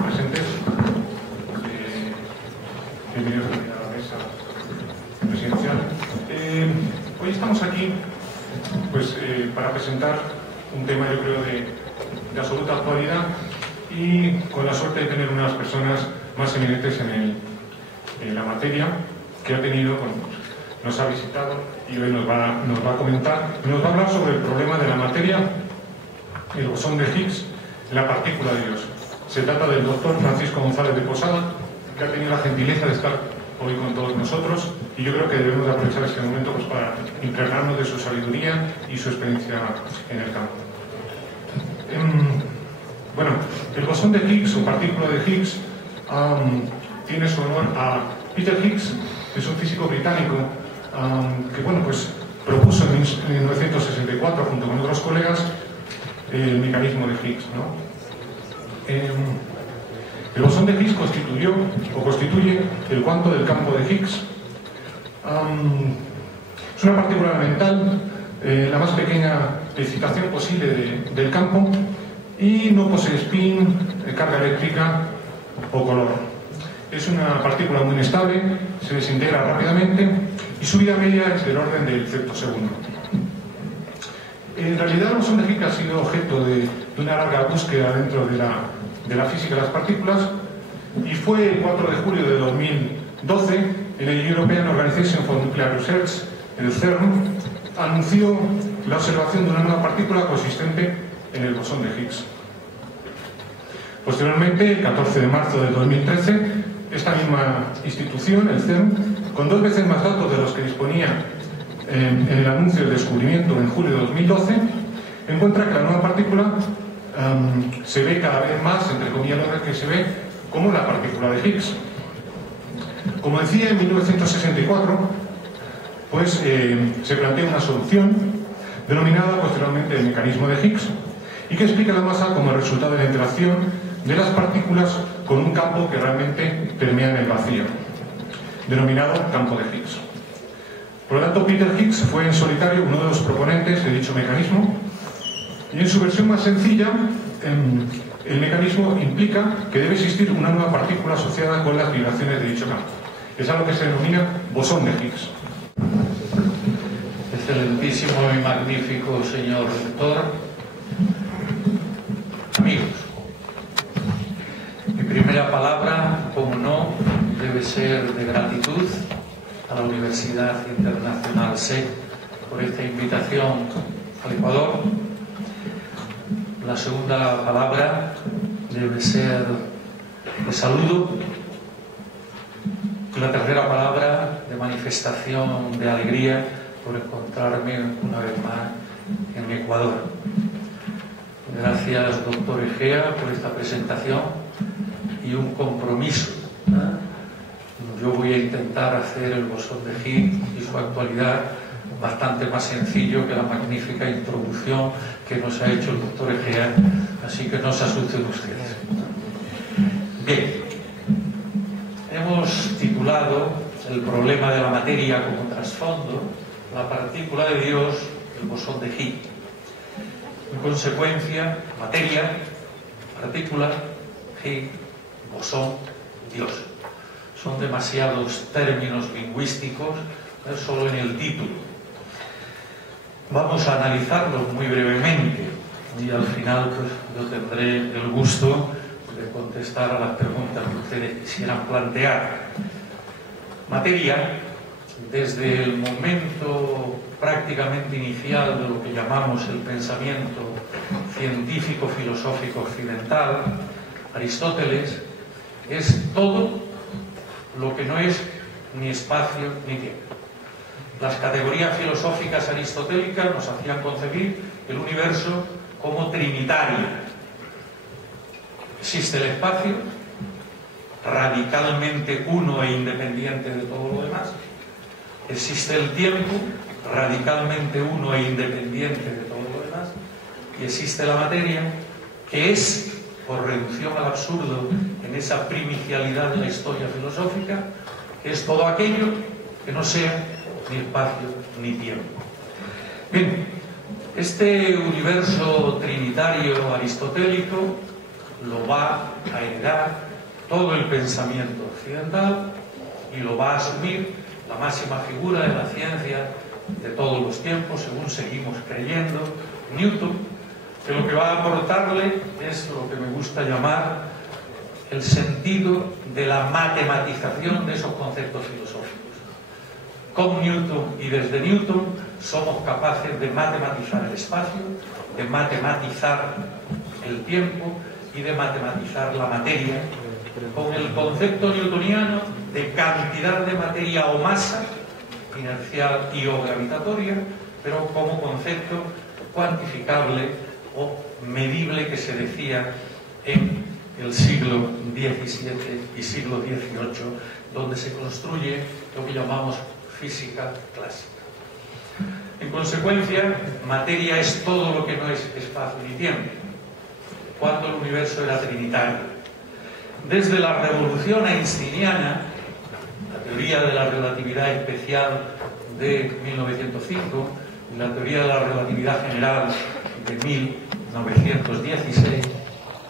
presentes, bienvenidos a la mesa presidencial. Hoy estamos aquí pues, para presentar un tema, yo creo, de absoluta actualidad y con la suerte de tener unas personas más eminentes en la materia que ha tenido, bueno, nos ha visitado y hoy nos va a comentar, nos va a hablar sobre el problema de la materia, el bosón de Higgs, la partícula de Dios. Se trata del doctor Francisco González de Posada, que ha tenido la gentileza de estar hoy con todos nosotros, y yo creo que debemos de aprovechar este momento pues, para impregnarnos de su sabiduría y su experiencia en el campo. Bueno, el bosón de Higgs o partícula de Higgs tiene su honor a Peter Higgs, es un físico británico que bueno, pues, propuso en 1964 junto con otros colegas el mecanismo de Higgs, ¿no? El bosón de Higgs constituye el cuanto del campo de Higgs. Es una partícula elemental, la más pequeña excitación posible del campo, y no posee spin, carga eléctrica o color. Es una partícula muy inestable, se desintegra rápidamente y su vida media es del orden del femtosegundo. En realidad el bosón de Higgs ha sido objeto de una larga búsqueda dentro de la física de las partículas, y fue el 4 de julio de 2012 en el European Organization for Nuclear Research, el CERN, anunció la observación de una nueva partícula consistente en el bosón de Higgs. Posteriormente, el 14 de marzo de 2013, esta misma institución, el CERN, con 2 veces más datos de los que disponía en el anuncio del descubrimiento en julio de 2012, encuentra que la nueva partícula se ve cada vez más, entre comillas, que se ve como la partícula de Higgs. Como decía, en 1964 pues, se plantea una solución denominada posteriormente el mecanismo de Higgs, y que explica la masa como el resultado de la interacción de las partículas con un campo que realmente permea en el vacío, denominado campo de Higgs. Por lo tanto, Peter Higgs fue en solitario uno de los proponentes de dicho mecanismo, y en su versión más sencilla, el mecanismo implica que debe existir una nueva partícula asociada con las vibraciones de dicho campo. Es algo que se denomina bosón de Higgs. Excelentísimo y magnífico señor rector, amigos, mi primera palabra, como no, debe ser de gratitud a la Universidad Internacional SEC por esta invitación al Ecuador. La segunda palabra debe ser de saludo, y la tercera palabra de manifestación de alegría por encontrarme una vez más en mi Ecuador. Gracias, doctor Egea, por esta presentación y un compromiso. Yo voy a intentar hacer el bosón de Higgs y su actualidad bastante más sencillo que la magnífica introducción que nos ha hecho el doctor Egea, así que no se asusten ustedes. Bien, hemos titulado el problema de la materia como trasfondo la partícula de Dios, el bosón de Higgs. En consecuencia, materia, partícula, Higgs, bosón, Dios. Son demasiados términos lingüísticos, solo en el título. Vamos a analizarlos muy brevemente y al final pues, yo tendré el gusto de contestar a las preguntas que ustedes quisieran plantear. Materia, desde el momento prácticamente inicial de lo que llamamos el pensamiento científico-filosófico occidental, Aristóteles, es todo lo que no es ni espacio ni tiempo. Las categorías filosóficas aristotélicas nos hacían concebir el universo como trinitario. Existe el espacio, radicalmente uno e independiente de todo lo demás. Existe el tiempo, radicalmente uno e independiente de todo lo demás. Y existe la materia, que es, por reducción al absurdo, en esa primicialidad de la historia filosófica, que es todo aquello que no sea ni espacio ni tiempo. Bien, este universo trinitario aristotélico lo va a heredar todo el pensamiento occidental y lo va a asumir la máxima figura de la ciencia de todos los tiempos, según seguimos creyendo, Newton, que lo que va a aportarle es lo que me gusta llamar el sentido de la matematización de esos conceptos filosóficos. Con Newton y desde Newton somos capaces de matematizar el espacio, de matematizar el tiempo y de matematizar la materia, con el concepto newtoniano de cantidad de materia o masa, inercial y o gravitatoria, pero como concepto cuantificable o medible, que se decía en el siglo XVII y siglo XVIII, donde se construye lo que llamamos física clásica. En consecuencia, materia es todo lo que no es espacio ni tiempo, cuando el universo era trinitario. Desde la revolución einsteiniana, la teoría de la relatividad especial de 1905 y la teoría de la relatividad general de 1916,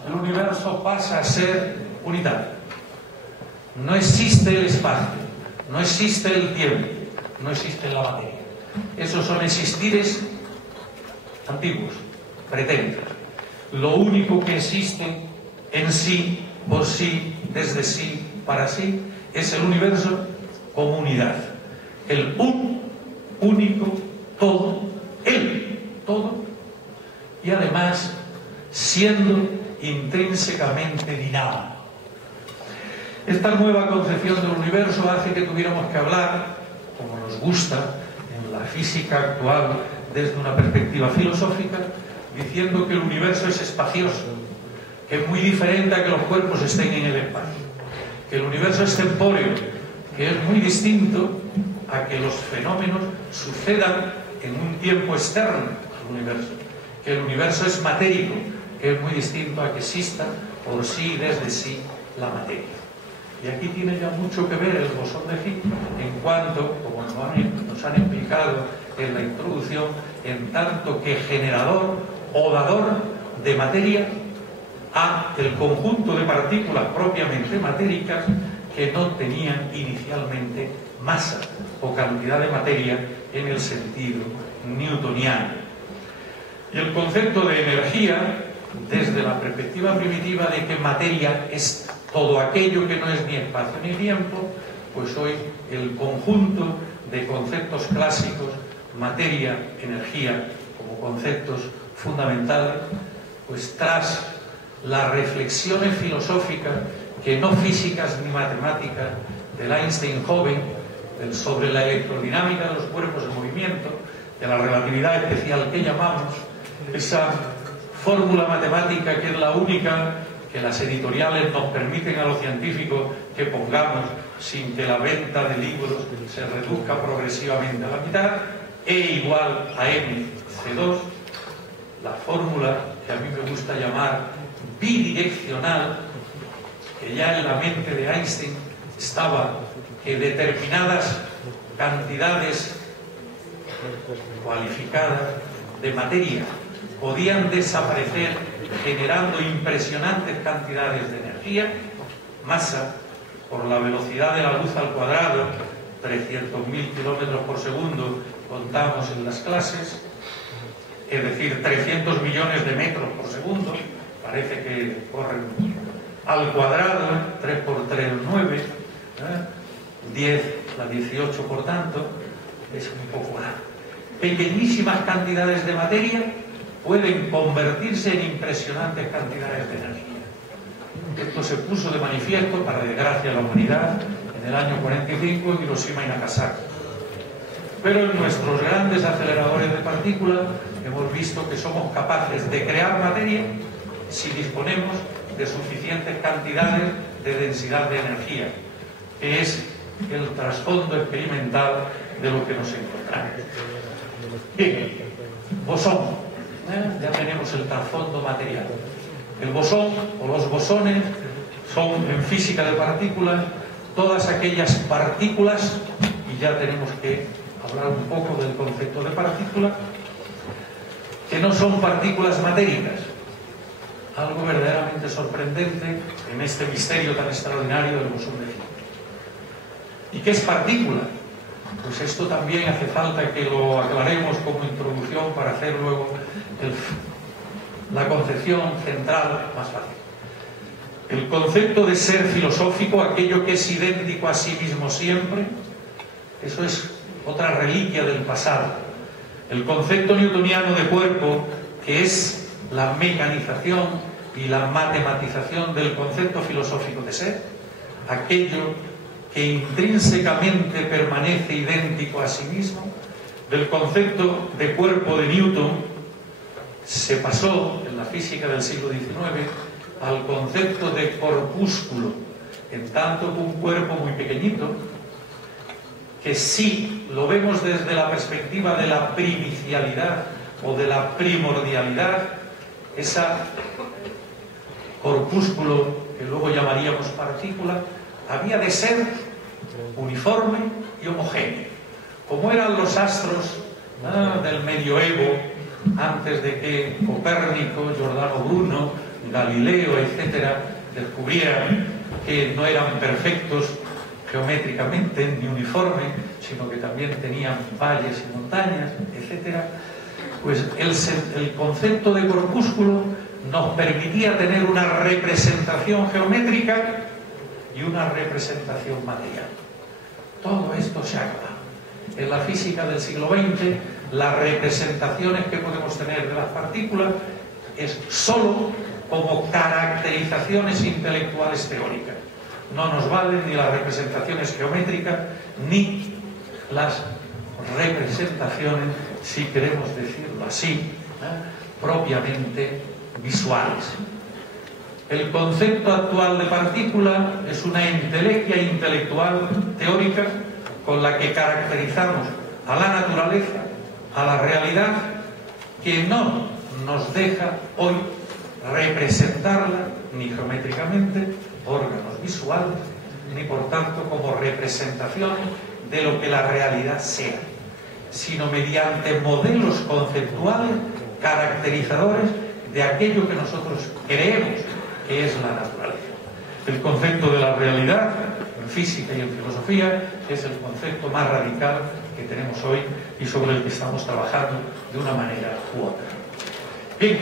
el universo pasa a ser unitario. No existe el espacio, no existe el tiempo, no existe la materia. Esos son existires antiguos, pretéritos. Lo único que existe en sí, por sí, desde sí, para sí, es el universo como unidad. El único, todo, el todo, y además siendo intrínsecamente dinámico. Esta nueva concepción del universo hace que tuviéramos que hablar, como nos gusta, en la física actual, desde una perspectiva filosófica, diciendo que el universo es espacioso, que es muy diferente a que los cuerpos estén en el espacio, que el universo es tempóreo, que es muy distinto a que los fenómenos sucedan en un tiempo externo al universo, que el universo es matérico, que es muy distinto a que exista por sí y desde sí la materia. Y aquí tiene ya mucho que ver el bosón de Higgs en cuanto, como nos han explicado en la introducción, en tanto que generador o dador de materia a el conjunto de partículas propiamente matéricas que no tenían inicialmente masa o cantidad de materia en el sentido newtoniano. Y el concepto de energía, desde la perspectiva primitiva de que materia es todo aquello que no es ni espacio ni tiempo, pues hoy el conjunto de conceptos clásicos, materia, energía, como conceptos fundamentales, pues tras las reflexiones filosóficas, que no físicas ni matemáticas, del Einstein joven, sobre la electrodinámica de los cuerpos en movimiento, de la relatividad especial que llamamos, esa fórmula matemática que es la única que las editoriales nos permiten a los científicos que pongamos sin que la venta de libros se reduzca progresivamente a la mitad, E igual a mc2, la fórmula que a mí me gusta llamar bidireccional, que ya en la mente de Einstein estaba que determinadas cantidades cualificadas de materia podían desaparecer generando impresionantes cantidades de energía, masa, por la velocidad de la luz al cuadrado, 300.000 kilómetros por segundo, contamos en las clases, es decir, 300 millones de metros por segundo, parece que corren al cuadrado, 3 por 3, 9, 10, la 18 por tanto, es un poco más. Pequeñísimas cantidades de materia pueden convertirse en impresionantes cantidades de energía. Esto se puso de manifiesto, para desgracia de la humanidad, en el año 45 en Hiroshima y Nagasaki. Pero en nuestros grandes aceleradores de partículas hemos visto que somos capaces de crear materia si disponemos de suficientes cantidades de densidad de energía, que es el trasfondo experimental de lo que nos encontramos. Bien, bosón. Ya tenemos el trasfondo material. El bosón o los bosones son, en física de partículas, todas aquellas partículas, y ya tenemos que hablar un poco del concepto de partícula, que no son partículas matéricas, algo verdaderamente sorprendente en este misterio tan extraordinario del bosón de Higgs. ¿Y qué es partícula? Pues esto también hace falta que lo aclaremos como introducción para hacer luego la concepción central más fácil. El concepto de ser filosófico, aquello que es idéntico a sí mismo siempre, eso es otra reliquia del pasado. El concepto newtoniano de cuerpo, que es la mecanización y la matematización del concepto filosófico de ser, aquello que intrínsecamente permanece idéntico a sí mismo, del concepto de cuerpo de Newton, se pasó en la física del siglo XIX al concepto de corpúsculo, en tanto que un cuerpo muy pequeñito, que sí lo vemos desde la perspectiva de la primicialidad o de la primordialidad, ese corpúsculo que luego llamaríamos partícula, había de ser uniforme y homogéneo, como eran los astros del medioevo, antes de que Copérnico, Giordano Bruno, Galileo, etcétera, descubrieran que no eran perfectos geométricamente ni uniformes, sino que también tenían valles y montañas, etcétera. Pues el concepto de corpúsculo nos permitía tener una representación geométrica y una representación material. Todo esto se acaba. En la física del siglo XX, las representaciones que podemos tener de las partículas es solo como caracterizaciones intelectuales teóricas. No nos valen ni las representaciones geométricas ni las representaciones, si queremos decirlo así, propiamente visuales. El concepto actual de partícula es una entelequia intelectual teórica con la que caracterizamos a la naturaleza, a la realidad, que no nos deja hoy representarla ni geométricamente, órganos visuales, ni por tanto como representación de lo que la realidad sea, sino mediante modelos conceptuales caracterizadores de aquello que nosotros creemos que es la naturaleza. El concepto de la realidad en física y en filosofía es el concepto más radical que tenemos hoy y sobre el que estamos trabajando de una manera u otra. Bien,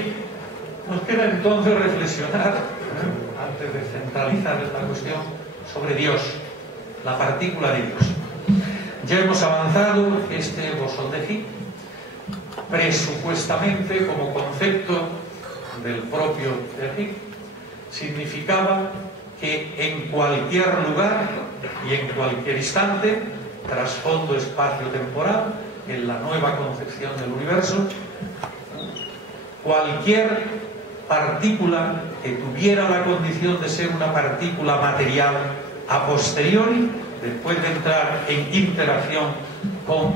nos queda entonces reflexionar, antes de centralizar esta cuestión, sobre Dios, la partícula de Dios. Ya hemos avanzado este bosón de Higgs, presupuestamente como concepto del propio de Higgs, significaba que en cualquier lugar y en cualquier instante, trasfondo espacio-temporal, en la nueva concepción del universo, cualquier partícula que tuviera la condición de ser una partícula material a posteriori, después de entrar en interacción con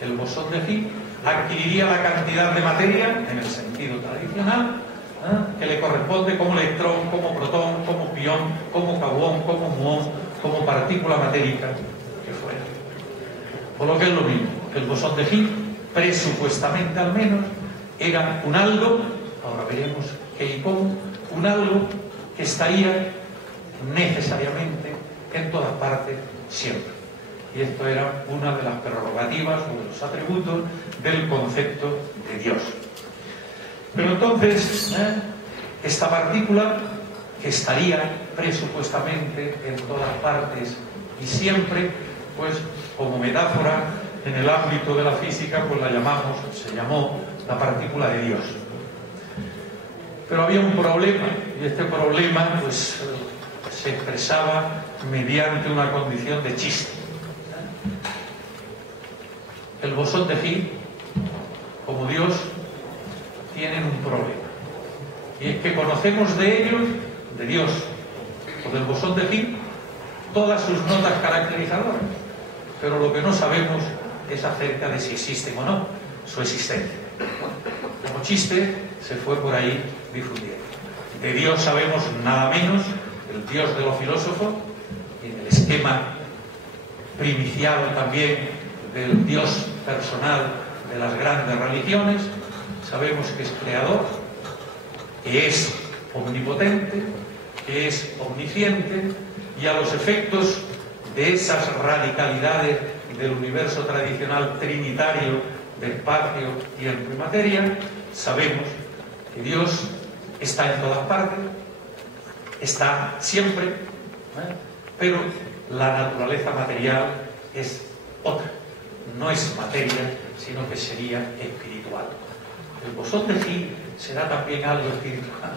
el bosón de Higgs, adquiriría la cantidad de materia, en el sentido tradicional, que le corresponde como electrón, como protón, como pión, como kaguón, como muón, como partícula matérica que fuera. Por lo que es lo mismo, el bosón de Higgs, presupuestamente al menos, era un algo, ahora veremos qué y cómo, un algo que estaría necesariamente en todas partes siempre. Y esto era una de las prerrogativas o de los atributos del concepto de Dios. Pero entonces, esta partícula, que estaría presupuestamente en todas partes y siempre, pues como metáfora en el ámbito de la física, pues se llamó la partícula de Dios. Pero había un problema, y este problema pues se expresaba mediante una condición de chiste. El bosón de Higgs, como Dios, tienen un problema, y es que conocemos de ellos, de Dios o del bosón de Higgs, todas sus notas caracterizadoras, pero lo que no sabemos es acerca de si existen o no, su existencia. Como chiste se fue por ahí difundiendo. De Dios sabemos nada menos, el Dios de los filósofos, y en el esquema primicial también del Dios personal de las grandes religiones, sabemos que es creador, que es omnipotente, que es omnisciente, y a los efectos de esas radicalidades del universo tradicional trinitario de espacio, tiempo y materia, sabemos que Dios está en todas partes, está siempre, pero la naturaleza material es otra, no es materia, sino que sería espiritual. El bosón de Higgs será también algo espiritual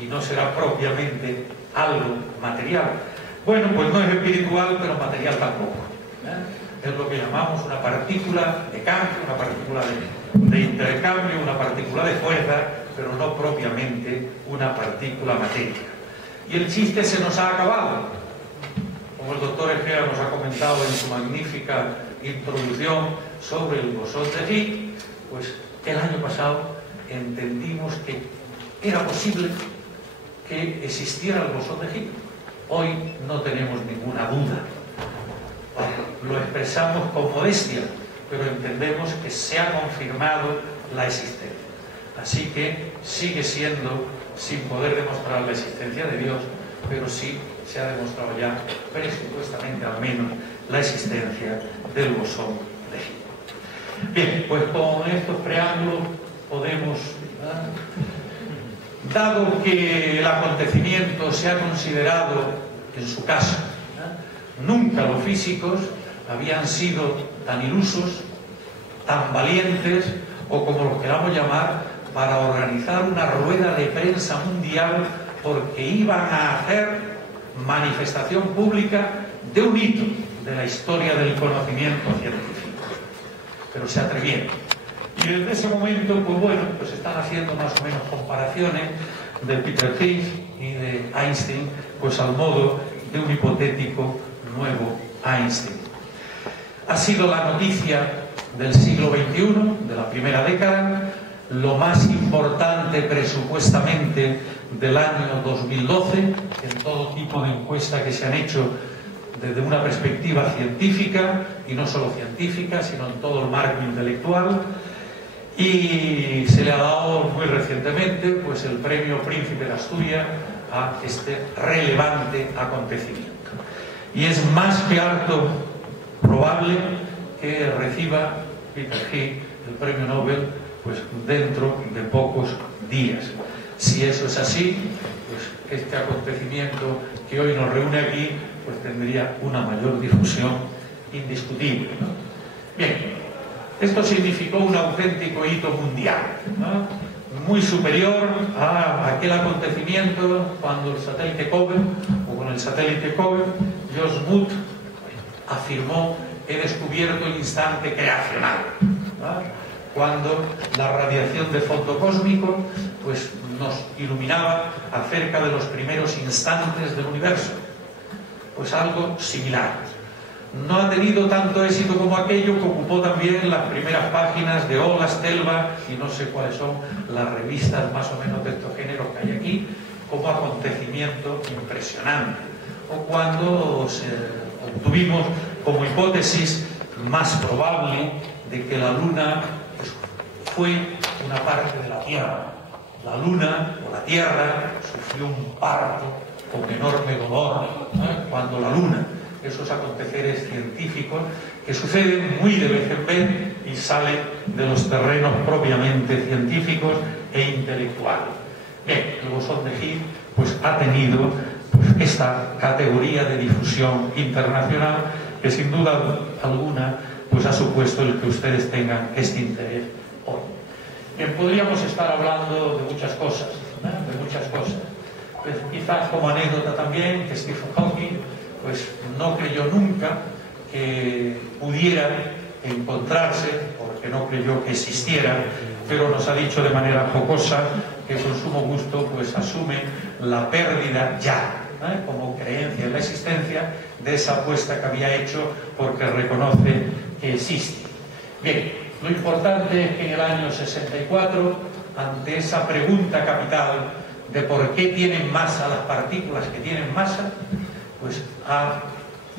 y no será propiamente algo material. Bueno, pues no es espiritual, pero material tampoco. Es lo que llamamos una partícula de cambio, una partícula de intercambio, una partícula de fuerza, pero no propiamente una partícula material. Y el chiste se nos ha acabado. Como el doctor Egea nos ha comentado en su magnífica introducción sobre el bosón de Higgs, pues el año pasado entendimos que era posible que existiera el bosón de Higgs. Hoy no tenemos ninguna duda. Lo expresamos con modestia, pero entendemos que se ha confirmado la existencia. Así que sigue siendo, sin poder demostrar la existencia de Dios, pero sí se ha demostrado ya, presupuestamente al menos, la existencia del bosón de Higgs. Bien, pues con estos preámbulos podemos, dado que el acontecimiento se ha considerado, en su caso, nunca los físicos habían sido tan ilusos, tan valientes, o como los queramos llamar, para organizar una rueda de prensa mundial porque iban a hacer manifestación pública de un hito de la historia del conocimiento científico. Pero se atrevieron. Y desde ese momento, pues bueno, pues están haciendo más o menos comparaciones de Peter Higgs y de Einstein, pues al modo de un hipotético nuevo Einstein. Ha sido la noticia del siglo XXI, de la primera década, lo más importante presupuestamente del año 2012, en todo tipo de encuestas que se han hecho desde una perspectiva científica, y no solo científica, sino en todo el marco intelectual. Y se le ha dado muy recientemente pues el premio Príncipe de Asturias a este relevante acontecimiento. Y es más que alto probable que reciba Peter Higgs el premio Nobel pues dentro de pocos días. Si eso es así, pues este acontecimiento que hoy nos reúne aquí pues tendría una mayor difusión indiscutible, ¿no? Bien, esto significó un auténtico hito mundial, ¿no? Muy superior a aquel acontecimiento cuando el satélite Cobbe, o con el satélite Cobbe, Josh Mood afirmó: he descubierto el instante creacional, ¿no? Cuando la radiación de fondo cósmico pues nos iluminaba acerca de los primeros instantes del universo. Pues algo similar. No ha tenido tanto éxito como aquello que ocupó también las primeras páginas de Ola, Stelva y no sé cuáles son las revistas más o menos de estos géneros que hay aquí, como acontecimiento impresionante. O cuando obtuvimos como hipótesis más probable de que la Luna pues, fue una parte de la Tierra. La Luna o la Tierra sufrió un parto con enorme dolor, ¿eh? Cuando la Luna, esos aconteceres científicos que suceden muy de vez en vez y salen de los terrenos propiamente científicos e intelectuales. Bien, el bosón de Higgs pues, ha tenido pues, esta categoría de difusión internacional que sin duda alguna pues, ha supuesto el que ustedes tengan este interés hoy. Bien, podríamos estar hablando de muchas cosas, ¿no? De muchas cosas. Pues, quizás como anécdota también que Stephen Hawking pues no creyó nunca que pudiera encontrarse, porque no creyó que existiera, pero nos ha dicho de manera jocosa que con sumo gusto pues asume la pérdida ya, ¿eh? Como creencia en la existencia de esa apuesta que había hecho, porque reconoce que existe. Bien, lo importante es que en el año 64, ante esa pregunta capital de por qué tienen masa las partículas que tienen masa, pues a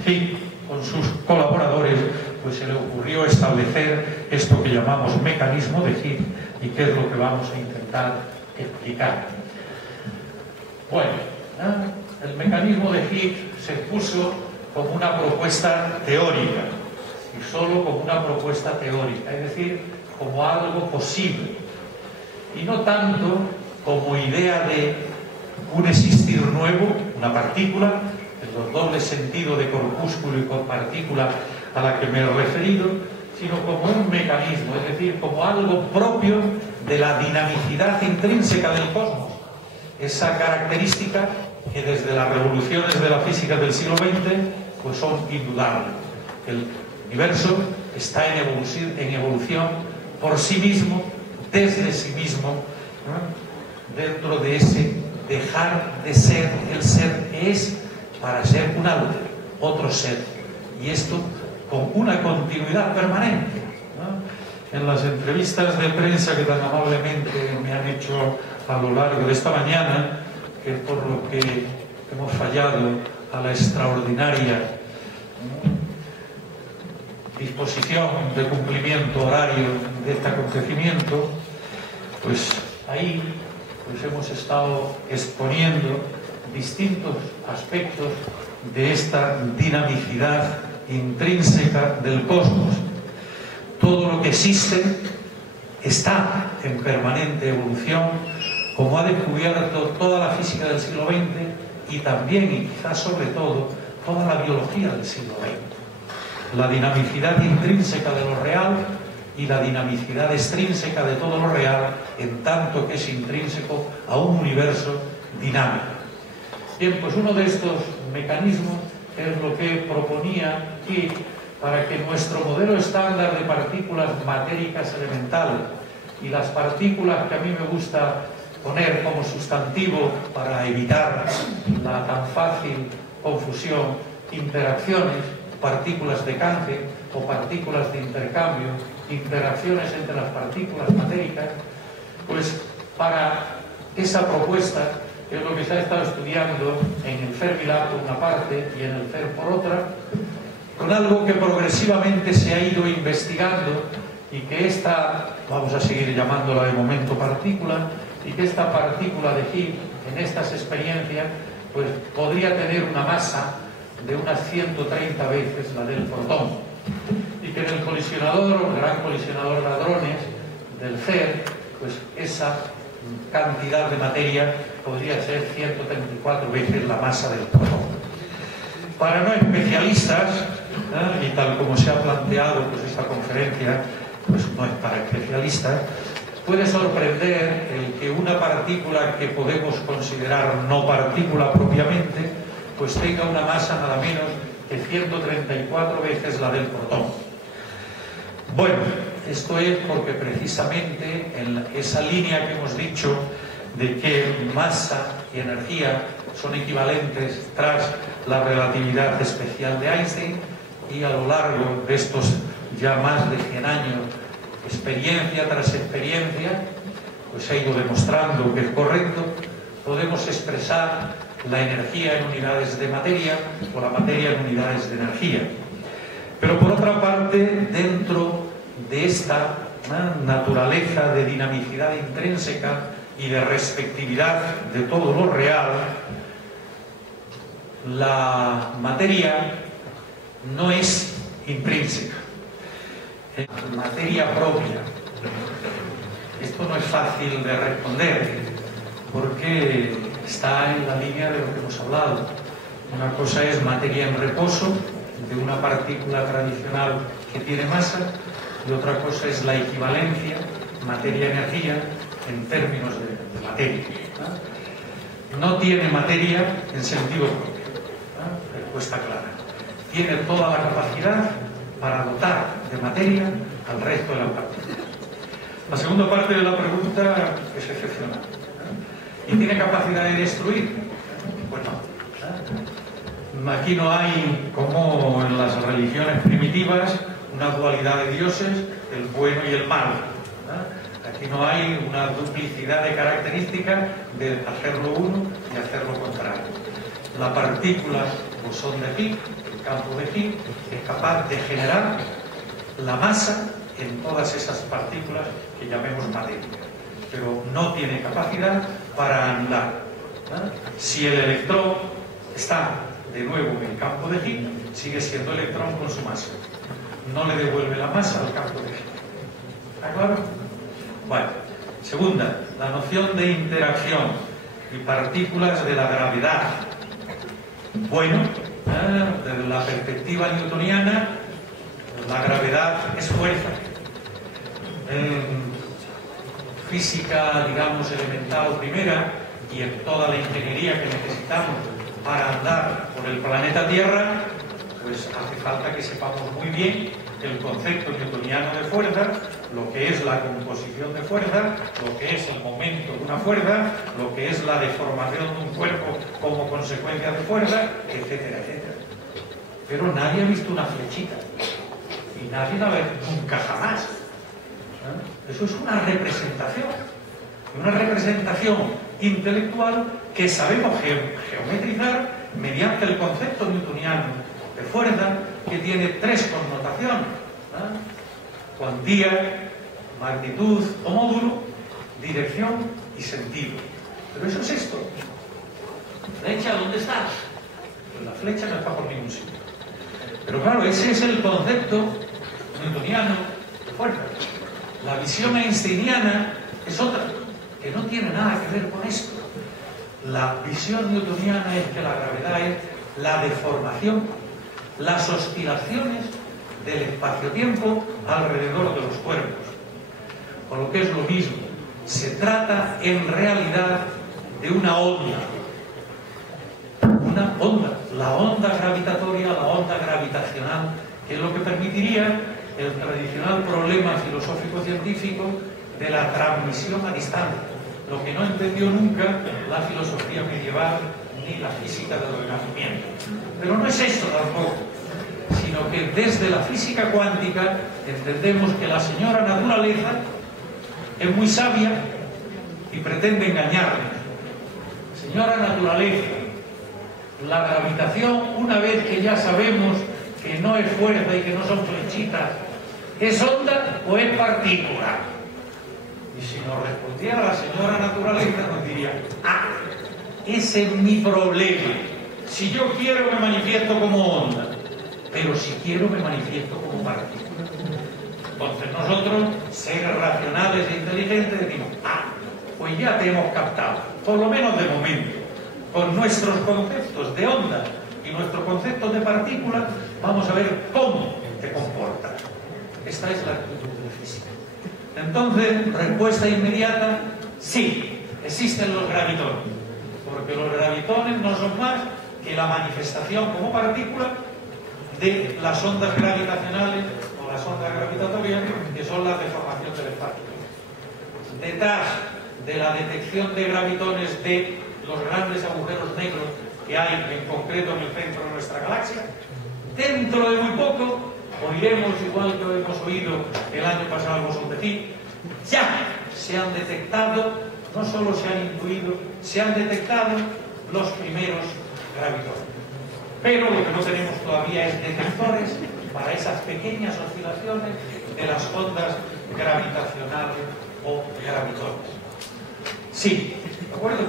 Higgs con sus colaboradores pues se le ocurrió establecer esto que llamamos mecanismo de Higgs y que es lo que vamos a intentar explicar. Bueno, el mecanismo de Higgs se expuso como una propuesta teórica, y solo como una propuesta teórica, es decir, como algo posible, y no tanto como idea de un existir nuevo, una partícula, en los dobles sentidos de corpúsculo y partícula a la que me he referido, sino como un mecanismo, es decir, como algo propio de la dinamicidad intrínseca del cosmos, esa característica que desde las revoluciones de la física del siglo XX pues son indudables. El universo está en evolución por sí mismo, desde sí mismo, ¿no? Dentro de ese dejar de ser el ser que es para ser un otro ser, y esto con una continuidad permanente, ¿no? En las entrevistas de prensa que tan amablemente me han hecho a lo largo de esta mañana, que es por lo que hemos fallado a la extraordinaria disposición de cumplimiento horario de este acontecimiento, pues ahí pues hemos estado exponiendo distintos aspectos de esta dinamicidad intrínseca del cosmos. Todo lo que existe está en permanente evolución, como ha descubierto toda la física del siglo XX y también, y quizás sobre todo, toda la biología del siglo XX. La dinamicidad intrínseca de lo real y la dinamicidad extrínseca de todo lo real, en tanto que es intrínseco a un universo dinámico. Bien, pues uno de estos mecanismos es lo que proponía aquí para que nuestro modelo estándar de partículas matéricas elementales y las partículas que a mí me gusta poner como sustantivo para evitar la tan fácil confusión, interacciones, partículas de canje o partículas de intercambio, interacciones entre las partículas matéricas, pues para esa propuesta, que es lo que se ha estado estudiando en el Fermilab por una parte y en el CERN por otra, con algo que progresivamente se ha ido investigando y que esta, vamos a seguir llamándola de momento partícula, y que esta partícula de Higgs en estas experiencias pues podría tener una masa de unas 130 veces la del protón, y que en el colisionador, el gran colisionador de hadrones del CERN, pues esa cantidad de materia podría ser 134 veces la masa del protón. Para no especialistas, y tal como se ha planteado pues esta conferencia, pues no es para especialistas, puede sorprender el que una partícula que podemos considerar no partícula propiamente, pues tenga una masa nada menos que 134 veces la del protón. Bueno, esto es porque precisamente en esa línea que hemos dicho de que masa y energía son equivalentes tras la relatividad especial de Einstein, y a lo largo de estos ya más de 100 años, experiencia tras experiencia, pues se ha ido demostrando que es correcto, podemos expresar la energía en unidades de materia o la materia en unidades de energía. Pero por otra parte, dentro de esta naturaleza de dinamicidad intrínseca y de respectividad de todo lo real, la materia no es intrínseca, es materia propia. Esto no es fácil de responder porque está en la línea de lo que hemos hablado. Una cosa es materia en reposo de una partícula tradicional que tiene masa, y otra cosa es la equivalencia materia-energía en términos de materia. No tiene materia en sentido propio, respuesta clara. Tiene toda la capacidad para dotar de materia al resto de las partículas. La segunda parte de la pregunta es excepcional. ¿Y tiene capacidad de destruir? Pues no. Aquí no hay, como en las religiones primitivas, una dualidad de dioses, el bueno y el malo. Aquí no hay una duplicidad de características de hacerlo uno y hacer lo contrario. La partícula bosón de Higgs, el campo de Higgs, es capaz de generar la masa en todas esas partículas que llamemos materia, pero no tiene capacidad para anular. Si el electrón está de nuevo en el campo de Higgs, sigue siendo electrón con su masa. No le devuelve la masa al campo de Higgs. ¿Está claro? Bueno, segunda, la noción de interacción y partículas de la gravedad. Bueno, desde la perspectiva newtoniana, la gravedad es fuerza. En física, digamos, elemental primera y en toda la ingeniería que necesitamos para andar por el planeta Tierra, pues hace falta que sepamos muy bien el concepto newtoniano de fuerza, lo que es la composición de fuerza, lo que es el momento de una fuerza, lo que es la deformación de un cuerpo como consecuencia de fuerza, etcétera, etcétera. Pero nadie ha visto una flechita y nadie la ve nunca jamás. Eso es una representación intelectual que sabemos geometrizar mediante el concepto newtoniano de fuerza, que tiene tres connotaciones: cuantía, magnitud o módulo, dirección y sentido. Pero eso es esto. ¿Flecha dónde está? Pues la flecha no está por ningún sitio. Pero claro, ese es el concepto newtoniano de fuerza. La visión einsteiniana es otra, que no tiene nada que ver con esto. La visión newtoniana es que la gravedad es la deformación, las oscilaciones del espacio-tiempo alrededor de los cuerpos. Con lo que es lo mismo, se trata en realidad de una onda. Una onda, la onda gravitatoria, la onda gravitacional, que es lo que permitiría el tradicional problema filosófico-científico de la transmisión a distancia, lo que no entendió nunca la filosofía medieval ni la física del Renacimiento. Pero no es eso tampoco, sino que desde la física cuántica entendemos que la señora naturaleza es muy sabia y pretende engañarnos. Señora naturaleza, la gravitación, una vez que ya sabemos que no es fuerza y que no son flechitas, ¿es onda o es partícula? Y si nos respondiera la señora naturaleza, nos diría: ese es mi problema. Si yo quiero me manifiesto como onda, pero si quiero me manifiesto como partícula. Entonces nosotros, seres racionales e inteligentes, decimos: pues ya te hemos captado, por lo menos de momento, con nuestros conceptos de onda y nuestros conceptos de partícula, vamos a ver cómo te comportas. Esta es la actitud de la física. Entonces, respuesta inmediata: sí, existen los gravitones, porque los gravitones no son más que la manifestación como partícula de las ondas gravitacionales o las ondas gravitatorias, que son la deformación del espacio. Detrás de la detección de gravitones de los grandes agujeros negros que hay en concreto en el centro de nuestra galaxia, dentro de muy poco oiremos, igual que hemos oído el año pasado el bosón de Higgs, ya se han detectado, no solo se han intuido, se han detectado los primeros gravitones. Pero lo que no tenemos todavía es detectores para esas pequeñas oscilaciones de las ondas gravitacionales o gravitones. Sí, ¿de acuerdo?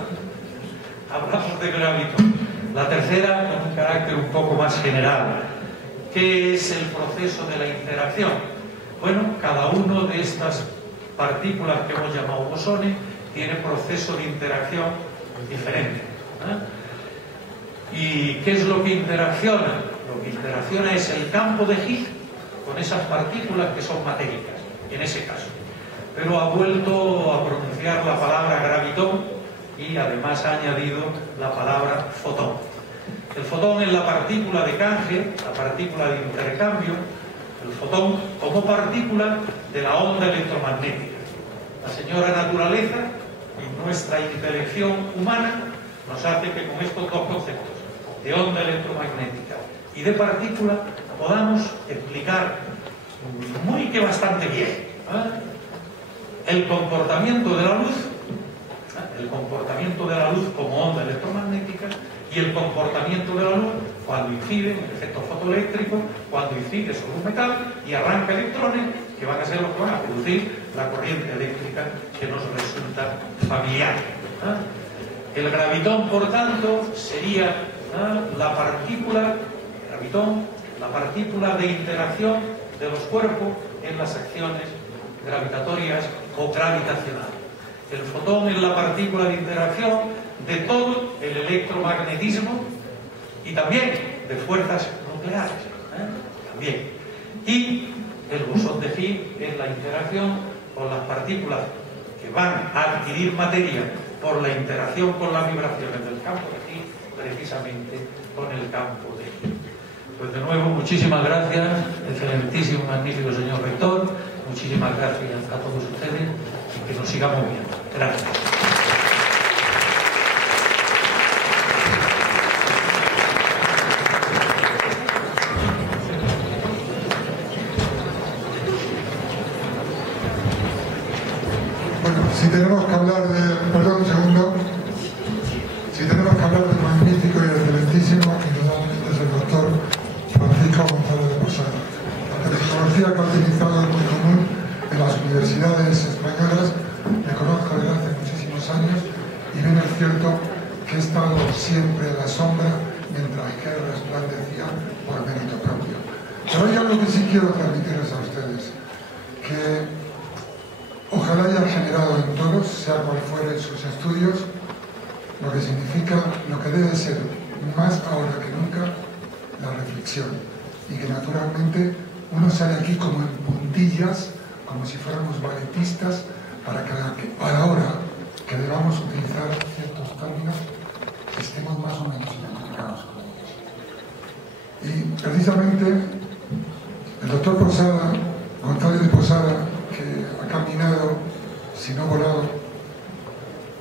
Hablamos de gravitón. La tercera, con un carácter un poco más general. ¿Qué es el proceso de la interacción? Bueno, cada uno de estas partículas que hemos llamado bosones tiene proceso de interacción diferente. ¿Y qué es lo que interacciona? Lo que interacciona es el campo de Higgs con esas partículas que son matéricas, en ese caso. Pero ha vuelto a pronunciar la palabra gravitón y además ha añadido la palabra fotón. El fotón es la partícula de canje, la partícula de intercambio, el fotón como partícula de la onda electromagnética. La señora naturaleza y nuestra intelección humana nos hace que con estos dos conceptos, de onda electromagnética y de partícula, podamos explicar muy que bastante bien el comportamiento de la luz, como onda electromagnética, y el comportamiento de la luz cuando incide en el efecto fotoeléctrico, cuando incide sobre un metal y arranca electrones que van a ser los que van a producir la corriente eléctrica que nos resulta familiar. El gravitón, por tanto, sería la partícula, gravitón, la partícula de interacción de los cuerpos en las acciones gravitatorias o gravitacionales. El fotón es la partícula de interacción de todo el electromagnetismo y también de fuerzas nucleares, también. Y el bosón de Higgs es la interacción con las partículas que van a adquirir materia por la interacción con las vibraciones del campo de Higgs, precisamente con el campo de Higgs. Pues de nuevo, muchísimas gracias, excelentísimo, magnífico señor rector, muchísimas gracias a todos ustedes y que nos sigamos viendo. Gracias. Si tenemos que hablar de, perdón un segundo, si tenemos que hablar del magnífico y excelentísimo, indudablemente es el doctor Francisco González de Posada. La terminología que ha utilizado es muy común en las universidades españolas, me conozco desde hace muchísimos años y bien es cierto que he estado siempre a la sombra mientras que resplandecía por mérito propio. Pero hay algo que sí quiero transmitirles a ustedes, que ojalá haya generado en todos, sea cual fuere sus estudios, lo que significa, lo que debe ser más ahora que nunca, la reflexión. Y que naturalmente uno sale aquí como en puntillas, como si fuéramos balletistas, para que a la hora que debamos utilizar ciertos términos, estemos más o menos identificados con ellos. Y precisamente el doctor Posada, González de Posada, que ha caminado, si no volado,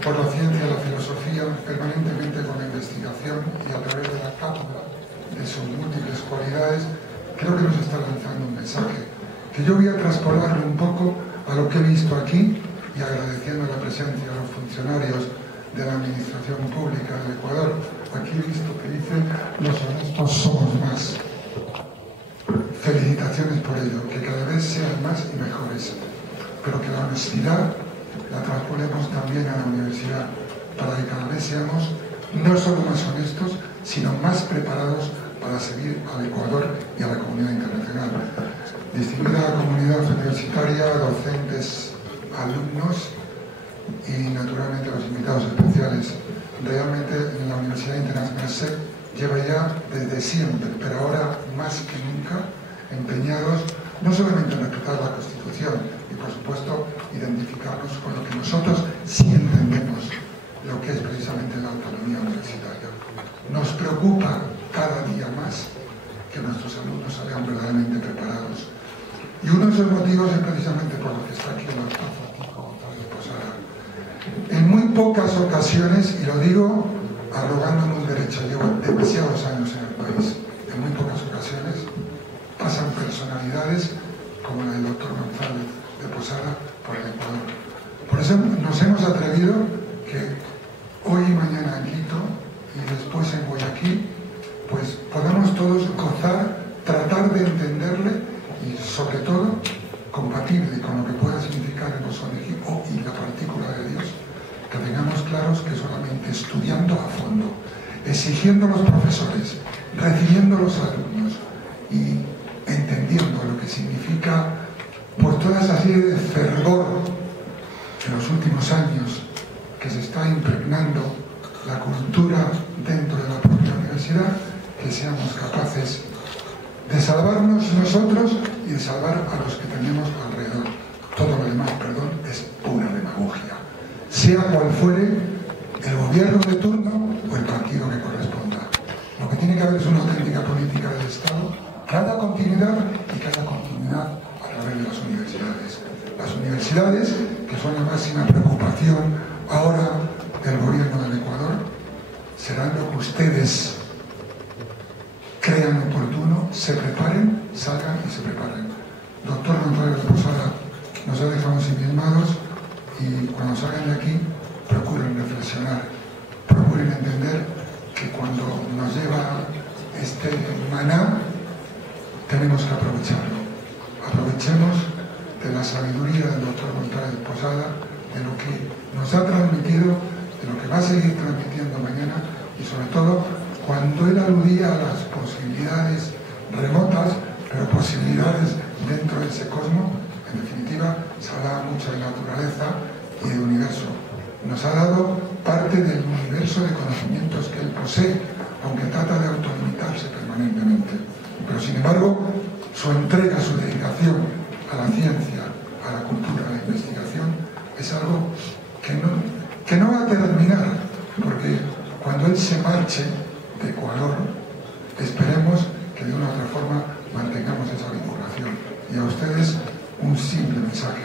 por la ciencia y la filosofía, permanentemente con la investigación y a través de la cátedra de sus múltiples cualidades, creo que nos está lanzando un mensaje que yo voy a traspolarlo un poco a lo que he visto aquí y agradeciendo la presencia de los funcionarios de la Administración Pública del Ecuador. Aquí he visto que dice: los honestos somos más. Felicitaciones por ello, que cada vez sean más y mejores, pero que la honestidad la trasponemos también a la universidad, para que cada vez seamos no solo más honestos, sino más preparados para servir al Ecuador y a la comunidad internacional. Distinguida comunidad universitaria, docentes, alumnos y naturalmente los invitados especiales. Realmente en la Universidad Internacional SEC lleva ya desde siempre, pero ahora más que nunca, empeñados no solamente en respetar la Constitución y por supuesto identificarnos con lo que nosotros sí entendemos, lo que es precisamente la autonomía universitaria. Nos preocupa cada día más que nuestros alumnos salgan verdaderamente preparados. Y uno de esos motivos es precisamente por lo que está aquí el doctor Francisco González de Posada. En muy pocas ocasiones, y lo digo arrogándome un derecho, llevo demasiados años en el país, en muy pocas ocasiones pasan personalidades como la del doctor González de Posada por el Ecuador. Por eso nos hemos atrevido que hoy y mañana en Quito y después en Guayaquil, pues podamos todos gozar, tratar de entenderle y sobre todo compatible con lo que pueda significar el bosón de Higgs y la partícula de Dios, que tengamos claros que solamente estudiando a fondo, exigiendo a los profesores, recibiendo a los alumnos y entendiendo lo que significa por toda esa serie de fervor en los últimos años que se está impregnando la cultura dentro de la propia universidad, que seamos capaces de salvarnos nosotros y de salvar a los que tenemos alrededor. Todo lo demás, perdón, es pura demagogia. Sea cual fuere el gobierno de turno o el partido que corresponda. Lo que tiene que haber es una auténtica política del Estado, que haya continuidad y que haya continuidad a través de las universidades. Las universidades, que son la máxima preocupación ahora del gobierno del Ecuador, serán lo que ustedes crean oportuno, se preparen, salgan y se preparen. Doctor González de Posada, nos ha dejado ensimismados y cuando salgan de aquí procuren reflexionar, procuren entender que cuando nos lleva este maná tenemos que aprovecharlo. Aprovechemos de la sabiduría del doctor González de Posada, de lo que nos ha transmitido de lo que va a seguir transmitiendo mañana y sobre todo cuando él aludía a las posibilidades remotas, pero posibilidades dentro de ese cosmos. En definitiva, se hablaba mucho de naturaleza y de universo. Nos ha dado parte del universo de conocimientos que él posee, aunque trata de autolimitarse permanentemente. Pero sin embargo, su entrega, su dedicación a la ciencia, a la cultura, a la investigación, es algo que no va a terminar, porque cuando él se marche de Ecuador, esperemos que de una u otra forma mantengamos esa vinculación. Y a ustedes un simple mensaje: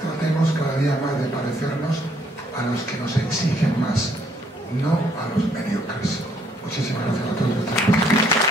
tratemos cada día más de parecernos a los que nos exigen más, no a los mediocres. Muchísimas gracias a todos ustedes.